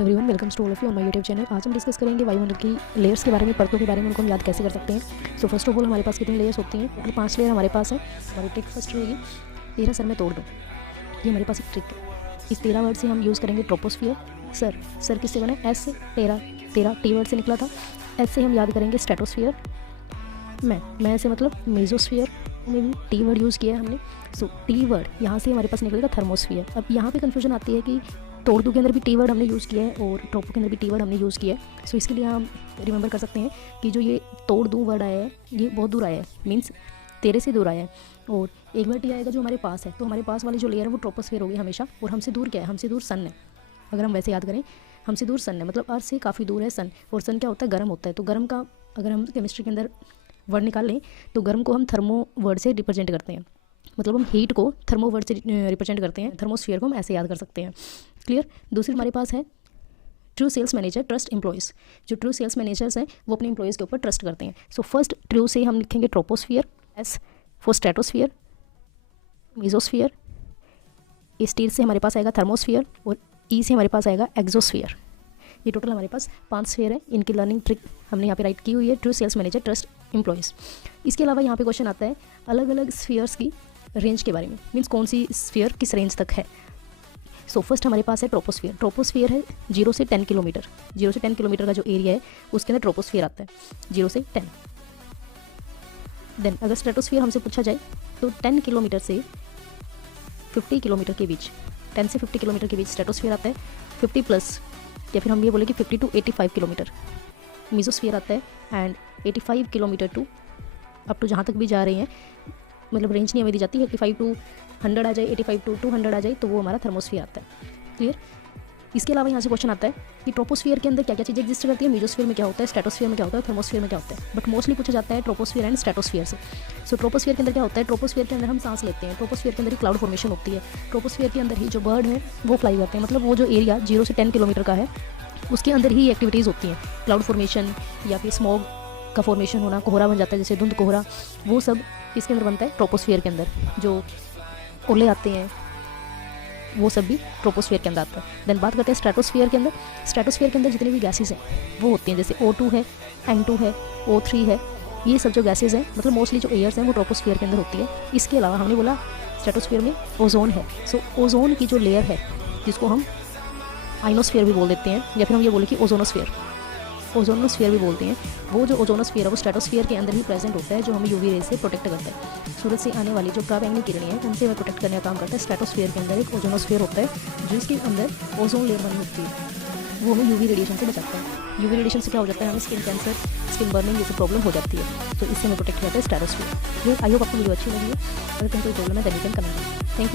Everyone welcome to all of you on my YouTube channel. आज हम discuss करेंगे वायुमंडल की लेयर्स के बारे में, परतों के बारे में, उनको हम याद कैसे कर सकते हैं। सो फर्स्ट ऑफ ऑल हमारे पास कितनी लेयर्स होती हैं? टोटल 5 लेयर हमारे पास है। हमारी ट्रिक फर्स्ट रहेगी 13 सर में तोड़ दो। ये हमारे पास एक ट्रिक है। इस 13 वर्ड से हम यूज़ करेंगे ट्रोपोस्फियर। सर किससे बना? एस से। 13 टी वर्ड से निकला था। एस से हम याद करेंगे स्ट्रेटोस्फियर। मैं से मतलब मेजोस्फियर में भी टी वर्ड यूज़ किया है हमने। सो टी वर्ड यहाँ से हमारे पास निकलेगा थर्मोस्फियर। अब यहाँ पे कन्फ्यूजन आती है कि तोड़दू के अंदर भी टी वर्ड हमने यूज़ किया है और ट्रोपो के अंदर भी टी वर्ड हमने यूज़ किया है। सो इसके लिए हम रिमेंबर कर सकते हैं कि जो ये तोड़ दूँ वर्ड आया है ये बहुत दूर आया है, मीन्स 13 से दूर आया है। और एक बार टी आएगा जो हमारे पास है, तो हमारे पास वाली जो लेयर है वो ट्रोपोस्फियर होगी हमेशा। और हमसे दूर क्या है? हमसे दूर सन है। अगर हम वैसे याद करें, हमसे दूर सन है, मतलब अर्थ से काफ़ी दूर है सन। और सन क्या होता है? गर्म होता है। तो गर्म का अगर हम केमिस्ट्री के अंदर वर्ड निकाल लें तो गर्म को हम थर्मो वर्ड से रिप्रेजेंट करते हैं। मतलब हम हीट को थर्मो वर्ड से रिप्रेजेंट करते हैं। थर्मोस्फियर को हम ऐसे याद कर सकते हैं। क्लियर? दूसरी हमारे पास है true sales manager trust employees. जो ट्रू सेल्स मैनेजर्स हैं वो अपने एम्प्लॉयज़ के ऊपर ट्रस्ट करते हैं। सो फर्स्ट ट्रू से हम लिखेंगे ट्रोपोस्फियर, एस फॉर स्ट्रेटोस्फियर, मेजोस्फियर। इस टी से हमारे पास आएगा थर्मोस्फियर और ई से हमारे पास आएगा एक्सोस्फियर। ये टोटल हमारे पास 5 स्फीयर है। इनकी लर्निंग ट्रिक हमने यहाँ पे राइट की हुई है, true sales manager trust employees. इसके अलावा यहाँ पे क्वेश्चन आता है अलग अलग स्फीयर्स की रेंज के बारे में, मीन्स कौन सी स्फीयर किस रेंज तक है। सो फर्स्ट हमारे पास है ट्रोपोस्फियर। ट्रोपोस्फियर है 0 से 10 किलोमीटर। 0 से 10 किलोमीटर का जो एरिया है उसके अंदर ट्रोपोस्फियर आता है, 0 से 10। देन अगर स्ट्रेटोस्फियर हमसे पूछा जाए तो 10 किलोमीटर से 50 किलोमीटर के बीच, 10 से 50 किलोमीटर के बीच स्ट्रेटोस्फियर आता है। 50 प्लस, या फिर हम ये बोले कि 50 टू 85 किलोमीटर मेसोस्फियर आता है। And 85 kilometre to up to जहाँ तक भी जा रहे हैं, मतलब रेंज नहीं हमें दी जाती है। 85 टू 100 आ जाए, 85 टू 200 आ जाए तो वो हमारा थर्मोस्फियर आता है। क्लियर? इसके अलावा यहाँ से क्वेश्चन आता है कि ट्रोपोस्फियर के अंदर क्या क्या चीज़ें एग्जिस्ट करती है, मेजोस्फियर में क्या होता है, स्ट्रेटोस्फियर में क्या होता है, थर्मोस्फियर में क्या होता है। बट मोस्टली पूछा जाता है ट्रोपोस्फियर एंड स्ट्रेटोस्फियर से। सो ट्रोपोस्फियर के अंदर क्या होता है? ट्रोपोस्फियर के अंदर हम सांस लेते हैं। ट्रोपोस्फियर के अंदर ही क्लाउड फॉर्मेशन होती है। ट्रोपोस्फियर के अंदर ही जो बर्ड है वो फ्लाई करते हैं। मतलब वो जो एरिया 0 से 10 किलोमीटर का है उसके अंदर ही एक्टिविटीज़ होती हैं। क्लाउड फॉर्मेशन या फिर स्मॉग का फॉर्मेशन होना, कोहरा बन जाता है जैसे धुंध कोहरा, वो सब इसके अंदर बनता है ट्रोपोस्फियर के अंदर। जो ओले आते हैं वो सब भी ट्रोपोस्फियर के अंदर आता है। देन बात करते हैं स्ट्रेटोस्फियर के अंदर। स्ट्रेटोस्फियर के अंदर जितनी भी गैसेज हैं वो होती हैं, जैसे O2 है, N2 है, O3 है। ये सब जो गैसेज हैं, मतलब मोस्टली जो एयर्स हैं वो ट्रोपोस्फियर के अंदर होती है। इसके अलावा हमने बोला स्ट्रेटोस्फियर में ओजोन है। सो ओजोन की जो लेयर है जिसको हम आइनोस्फीयर भी बोल देते हैं, या फिर हम ये बोले कि ओजोनोस्फीयर भी बोलते हैं। वो जो ओजोनोस्फीयर है वो स्ट्रेटोस्फीयर के अंदर ही प्रेजेंट होता है, जो हमें यूवी रेज से प्रोटेक्ट करता है। सूरज से आने वाली जो प्रावैंगिक किरणें हैं उनसे हमें प्रोटेक्ट करने का काम करता है। स्ट्रेटोस्फीयर के अंदर एक ओजोनोस्फीयर होता है जिसके अंदर ओजोन लेयर बनी होती है, वो हमें यूवी रेडिएशन से बचाता है। यूवी रेडिएशन से क्या हो जाता है? हमें स्किन कैंसर, स्किन बर्निंग, ये सब प्रॉब्लम हो जाती है। तो इससे हमें प्रोटेक्ट करता है स्ट्रेटोस्फीयर। ये आई होप आपको वीडियो अच्छी लगी है। अगर कहीं कोई प्रॉब्लम है then you can comment. Thank you.